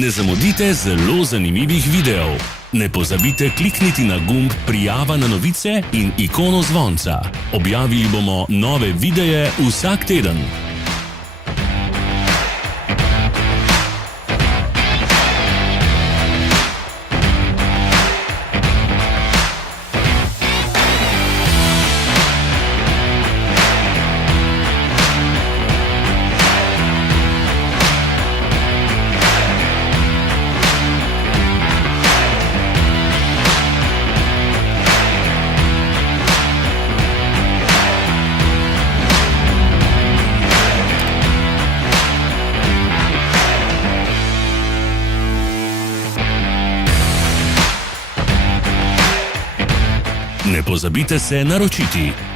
Ne zamudite zelo zanimivih videov. Ne pozabite klikniti na gumb prijava na novice in ikono zvonca. Objavili bomo nove videe vsak teden. Ne pozabite se naročiti.